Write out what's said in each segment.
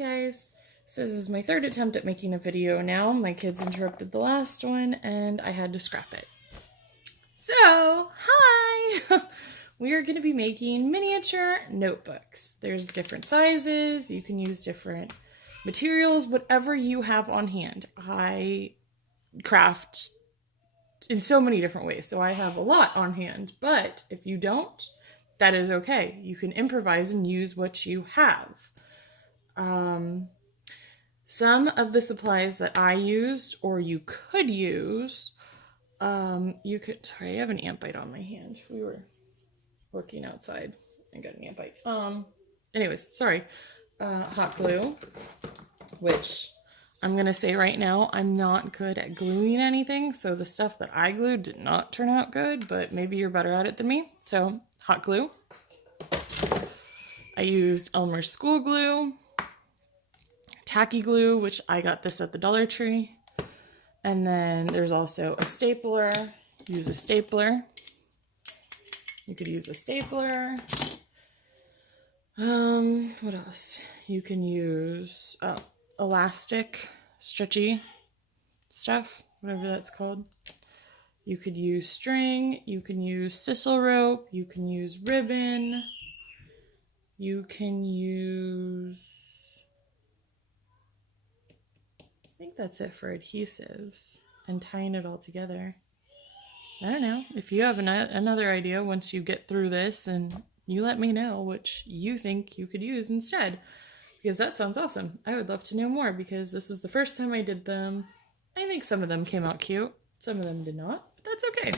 Hey guys, so this is my third attempt at making a video now. My kids interrupted the last one and I had to scrap it. So, hi! We are going to be making miniature notebooks. There's different sizes, you can use different materials, whatever you have on hand. I craft in so many different ways, so I have a lot on hand, but if you don't, that is okay. You can improvise and use what you have. Some of the supplies that I used, or you could use, sorry, I have an ant bite on my hand. We were working outside and got an ant bite. Anyways, sorry. Hot glue, which I'm going to say right now, I'm not good at gluing anything. So the stuff that I glued did not turn out good, but maybe you're better at it than me. So hot glue. I used Elmer's school glue. Tacky glue, which I got this at the Dollar Tree. And then there's also a stapler. Use a stapler. You could use a stapler. What else? You can use elastic, stretchy stuff, whatever that's called. You could use string. You can use sisal rope. You can use ribbon. You can use... I think that's it for adhesives and tying it all together. I don't know. If you have another idea once you get through this, and you let me know which you think you could use instead, because that sounds awesome. I would love to know more because this was the first time I did them. I think some of them came out cute. Some of them did not, but that's okay.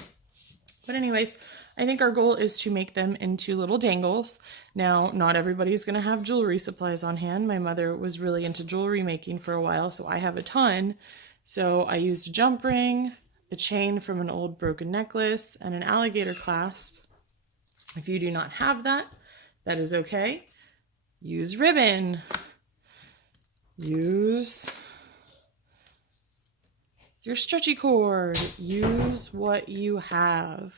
But anyways, I think our goal is to make them into little dangles. Now, not everybody's going to have jewelry supplies on hand. My mother was really into jewelry making for a while, so I have a ton. So I used a jump ring, a chain from an old broken necklace, and an alligator clasp. If you do not have that, that is okay. Use ribbon. Use your stretchy cord. Use what you have.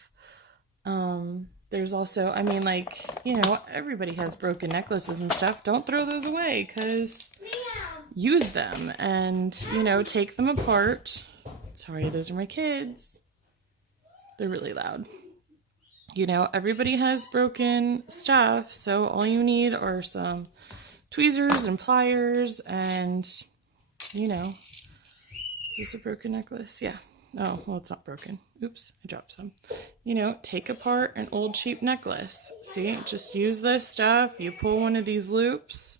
There's also, I mean, like, you know, everybody has broken necklaces and stuff. Don't throw those away, because use them and, you know, take them apart. Sorry, those are my kids. They're really loud. You know, everybody has broken stuff, so all you need are some tweezers and pliers and, you know, is this a broken necklace? Yeah. Oh, well, it's not broken. Oops, I dropped some. You know, take apart an old cheap necklace. See, just use this stuff. You pull one of these loops,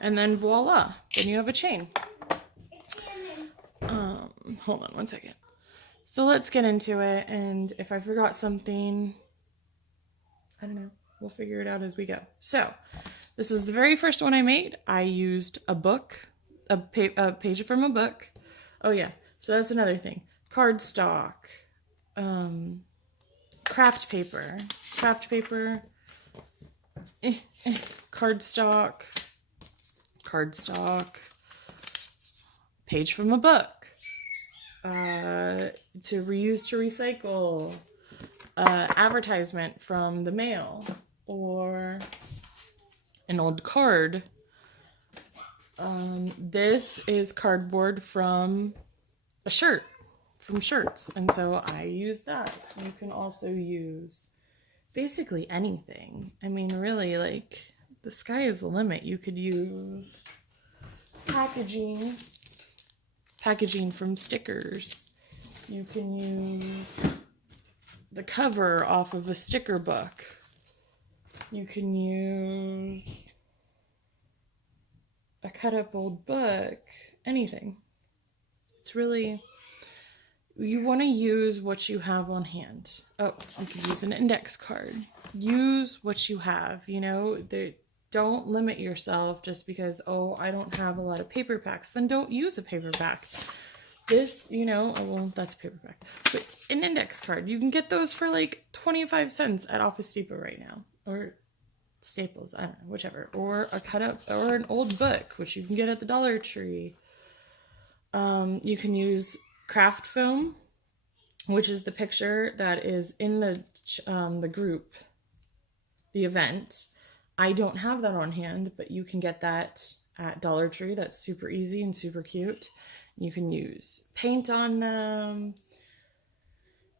and then voila, then you have a chain. Hold on one second. So let's get into it, and if I forgot something, I don't know. We'll figure it out as we go. So, this is the very first one I made. I used a book, a page from a book. Oh yeah, so that's another thing. Cardstock, craft paper, cardstock, page from a book, to reuse to recycle, advertisement from the mail, or an old card. This is cardboard from a shirt, from shirts, and so I use that. You can also use basically anything. I mean, really, like, the sky is the limit. You could use packaging from stickers. You can use the cover off of a sticker book. You can use a cut up old book, anything. It's really, you want to use what you have on hand. Oh, you could use an index card. Use what you have, you know, don't limit yourself just because, oh, I don't have a lot of paper packs. Then don't use a paper pack. This, you know, oh, well, that's a paper pack. But an index card, you can get those for like 25 cents at Office Depot right now. Or Staples, I don't know, whichever. Or a cut up, or an old book, which you can get at the Dollar Tree. You can use craft foam, which is the picture that is in the group, the event. I don't have that on hand, but you can get that at Dollar Tree. That's super easy and super cute. You can use paint on them.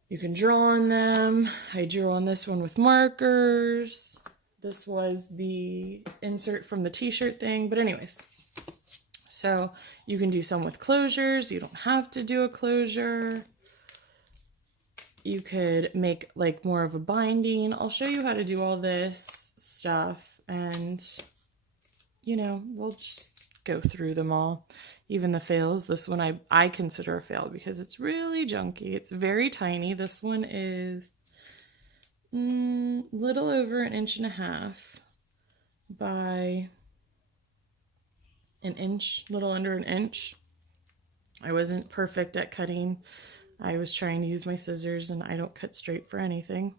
You can draw on them. I drew on this one with markers. This was the insert from the t-shirt thing. But anyways, so you can do some with closures. You don't have to do a closure. You could make like more of a binding. I'll show you how to do all this stuff, and you know, we'll just go through them all. Even the fails. This one I consider a fail because it's really junky. It's very tiny. This one is little over 1.5 inches by an inch, little under an inch. I wasn't perfect at cutting. I was trying to use my scissors, and I don't cut straight for anything.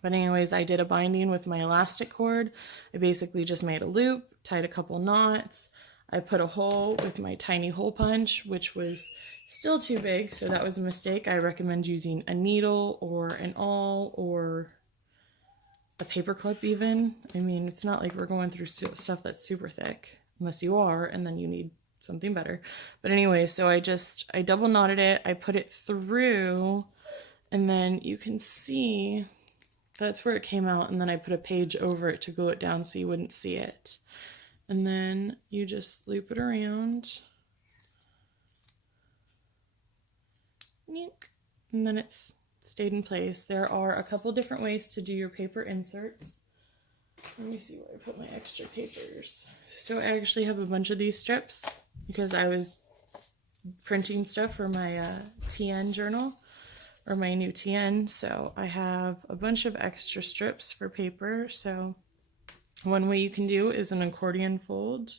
But anyways, I did a binding with my elastic cord. I basically just made a loop, tied a couple knots. I put a hole with my tiny hole punch, which was still too big, so that was a mistake. I recommend using a needle or an awl or a paper clip even. I mean, it's not like we're going through stuff that's super thick, unless you are, and then you need something better. But anyway, so I double knotted it, I put it through, and then you can see that's where it came out, and then I put a page over it to glue it down so you wouldn't see it. And then you just loop it around. And then it's stayed in place. There are a couple different ways to do your paper inserts. Let me see where I put my extra papers. So I actually have a bunch of these strips because I was printing stuff for my TN journal, or my new TN. So I have a bunch of extra strips for paper. So one way you can do is an accordion fold,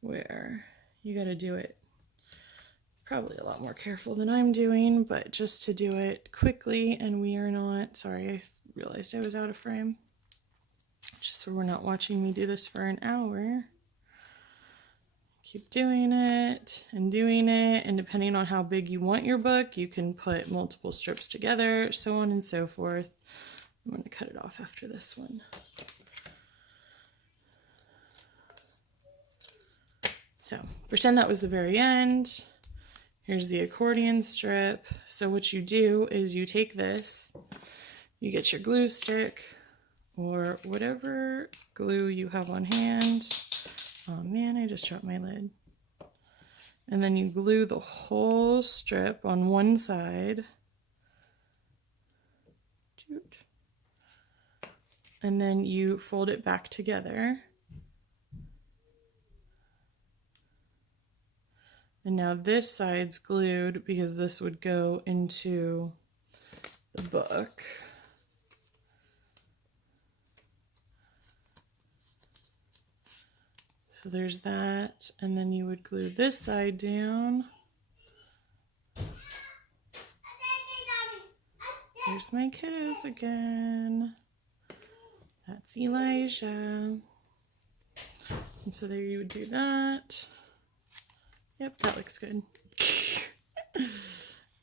where you got to do it probably a lot more careful than I'm doing, but just to do it quickly, and we are not, sorry, I realized I was out of frame. Just so we're not watching me do this for an hour. Keep doing it, and depending on how big you want your book, you can put multiple strips together, so on and so forth. I'm going to cut it off after this one. So pretend that was the very end. Here's the accordion strip. So what you do is you take this, you get your glue stick or whatever glue you have on hand. Oh man, I just dropped my lid. And then you glue the whole strip on one side. And then you fold it back together. And now this side's glued because this would go into the book. So there's that, and then you would glue this side down. There's my kiddos again. That's Elijah. And so there you would do that. Yep, that looks good.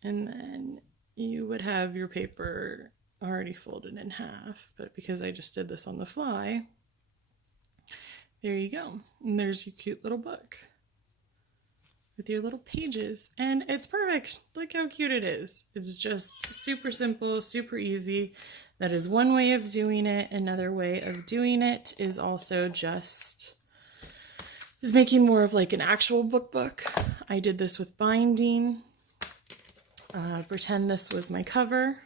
And then you would have your paper already folded in half, but because I just did this on the fly, there you go. And there's your cute little book with your little pages, and it's perfect. Look how cute it is. It's just super simple, super easy. That is one way of doing it. Another way of doing it is also just making more of like an actual book. I did this with binding. Pretend this was my cover.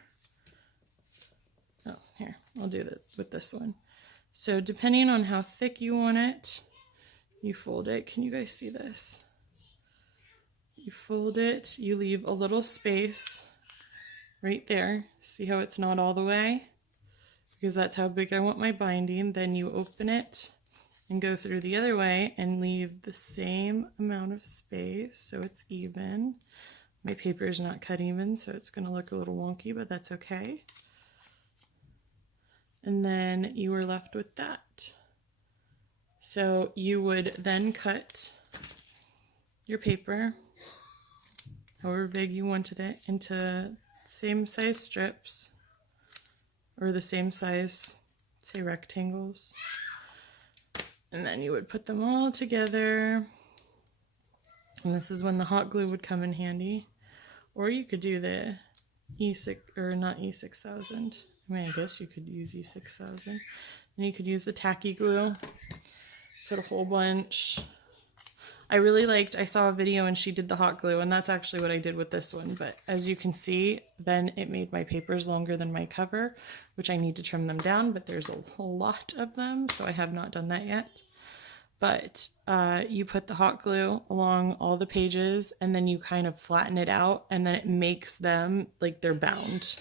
Oh, here, I'll do that with this one. So depending on how thick you want it, you fold it. Can you guys see this? You fold it, you leave a little space right there. See how it's not all the way? Because that's how big I want my binding. Then you open it and go through the other way and leave the same amount of space so it's even. My paper is not cut even, so it's going to look a little wonky, but that's okay. And then you are left with that. So you would then cut your paper, however big you wanted it, into same size strips, or the same size, say, rectangles. And then you would put them all together. And this is when the hot glue would come in handy. Or you could do the E6, or not E6000. I mean, I guess you could use E6000. And you could use the tacky glue. Put a whole bunch. I saw a video and she did the hot glue, and that's actually what I did with this one. But as you can see, then it made my papers longer than my cover, which I need to trim them down, but there's a whole lot of them, so I have not done that yet. But you put the hot glue along all the pages, and then you kind of flatten it out, and then it makes them like they're bound.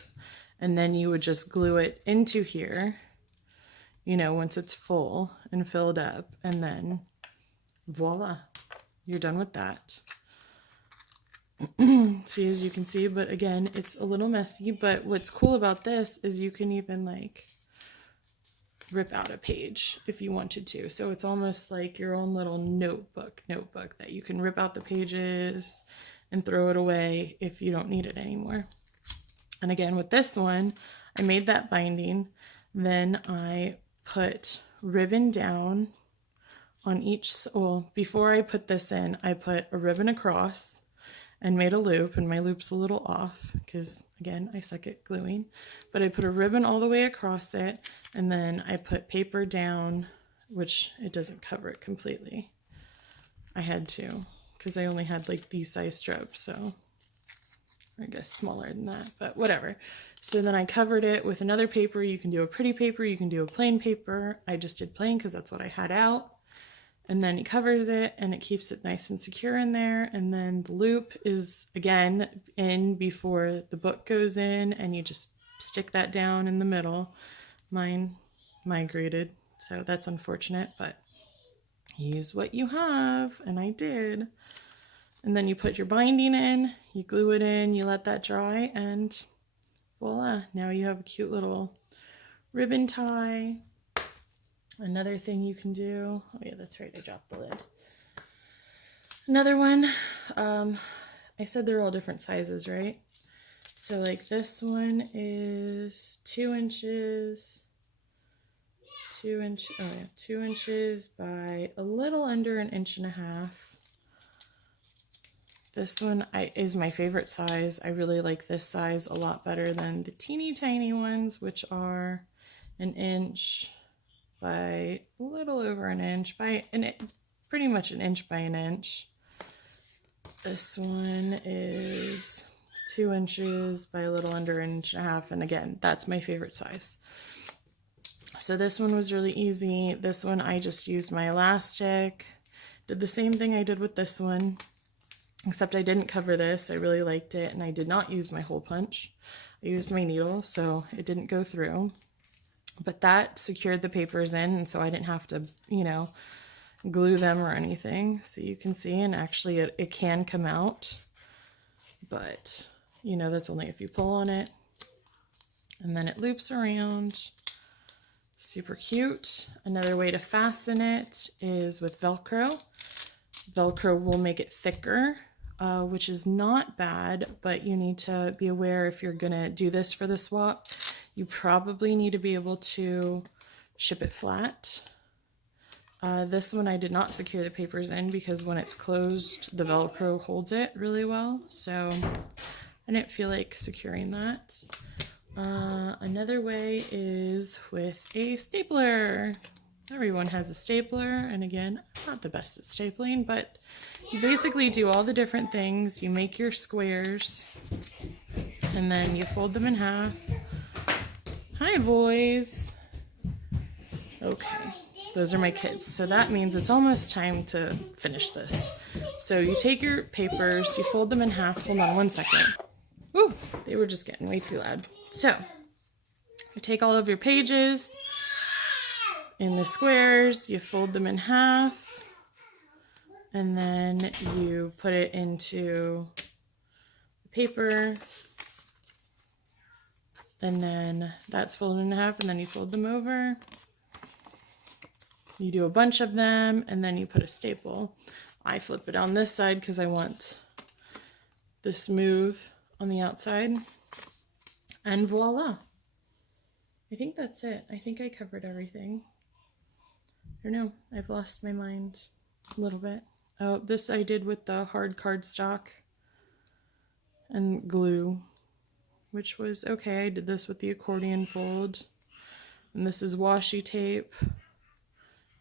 And then you would just glue it into here, you know, once it's full and filled up, and then voila, you're done with that. See, as you can see, but again, it's a little messy, but what's cool about this is you can even like rip out a page if you wanted to. So it's almost like your own little notebook that you can rip out the pages and throw it away if you don't need it anymore. And again, with this one, I made that binding. Then I put ribbon down on each, well, before I put this in, I put a ribbon across and made a loop, and my loop's a little off because, again, I suck at gluing. But I put a ribbon all the way across it, and then I put paper down, which it doesn't cover it completely. I had to, because I only had like these size strips, so I guess smaller than that, but whatever. So then I covered it with another paper. You can do a pretty paper, you can do a plain paper. I just did plain because that's what I had out. And then he covers it and it keeps it nice and secure in there. And then the loop is again in before the book goes in, and you just stick that down in the middle. Mine migrated, so that's unfortunate, but use what you have, and I did. And then you put your binding in, you glue it in, you let that dry, and voila, now you have a cute little ribbon tie. Another thing you can do, oh yeah, that's right, I dropped the lid. Another one, I said they're all different sizes, right? So like this one is 2 inches, 2 inches by a little under 1.5 inches. This one is my favorite size. I really like this size a lot better than the teeny tiny ones, which are 1 inch by a little over 1 inch by pretty much 1 inch by 1 inch. This one is 2 inches by a little under 1.5 inches, and again, that's my favorite size. So this one was really easy. This one I just used my elastic, did the same thing I did with this one, except I didn't cover this. I really liked it, and I did not use my hole punch. I used my needle, so it didn't go through. But that secured the papers in, and so I didn't have to, you know, glue them or anything. So you can see, and actually it can come out, but, you know, that's only if you pull on it. And then it loops around. Super cute. Another way to fasten it is with Velcro. Velcro will make it thicker, which is not bad, but you need to be aware if you're gonna do this for the swap, you probably need to be able to ship it flat. This one I did not secure the papers in because when it's closed, the Velcro holds it really well, so I didn't feel like securing that. Another way is with a stapler. Everyone has a stapler, and again, I'm not the best at stapling, but you basically do all the different things. You make your squares, and then you fold them in half. Hi, boys. Okay, those are my kids. So that means it's almost time to finish this. So you take your papers, you fold them in half. Hold on 1 second. Woo, they were just getting way too loud. So you take all of your pages in the squares, you fold them in half, and then you put it into the paper, and then that's folded in half, and then you fold them over. You do a bunch of them, and then you put a staple. I flip it on this side because I want the smooth on the outside, and voila. I think that's it. I think I covered everything. don't know. I've lost my mind a little bit. Oh, this I did with the hard cardstock and glue, which was okay. I did this with the accordion fold. And this is washi tape.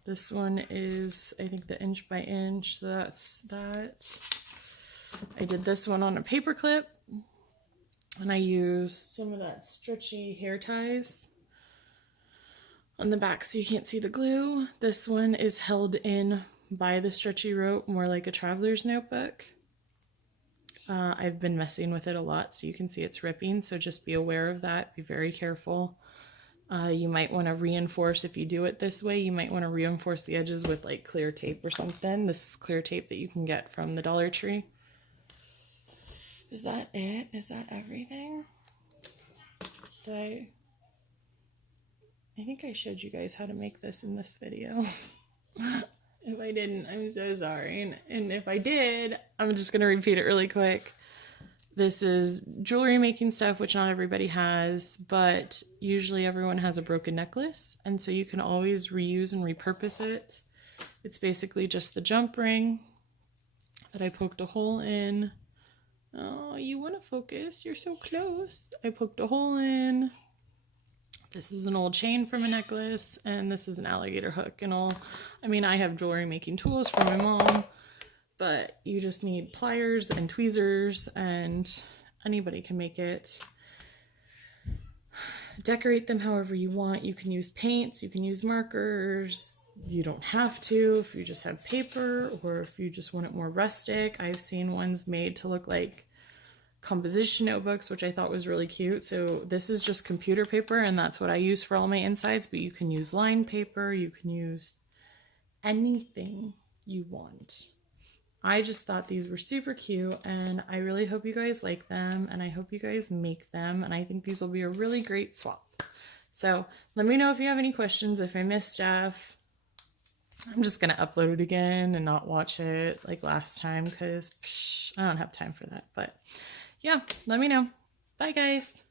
This one is, I think, the inch by inch. So that's that. I did this one on a paper clip. And I used some of that stretchy hair ties on the back so you can't see the glue. This one is held in by the stretchy rope, more like a traveler's notebook. I've been messing with it a lot, so you can see it's ripping, so just be aware of that. Be very careful. You might want to reinforce, if you do it this way, you might want to reinforce the edges with like clear tape or something. This is clear tape that you can get from the Dollar Tree. Is that it? Is that everything? I think I showed you guys how to make this in this video. If I didn't, I'm so sorry. And if I did, I'm just going to repeat it really quick. This is jewelry making stuff, which not everybody has, but usually everyone has a broken necklace. And so you can always reuse and repurpose it. It's basically just the jump ring that I poked a hole in. Oh, you want to focus? You're so close. I poked a hole in. This is an old chain from a necklace, and this is an alligator hook and all. I mean, I have jewelry making tools from my mom, but you just need pliers and tweezers, and anybody can make it. Decorate them however you want. You can use paints, you can use markers. You don't have to if you just have paper, or if you just want it more rustic. I've seen ones made to look like composition notebooks, which I thought was really cute. So this is just computer paper, and that's what I use for all my insides, but you can use lined paper, you can use anything you want. I just thought these were super cute, and I really hope you guys like them, and I hope you guys make them, and I think these will be a really great swap. So let me know if you have any questions, if I missed stuff. I'm just gonna upload it again and not watch it like last time, because I don't have time for that. But yeah, let me know. Bye, guys.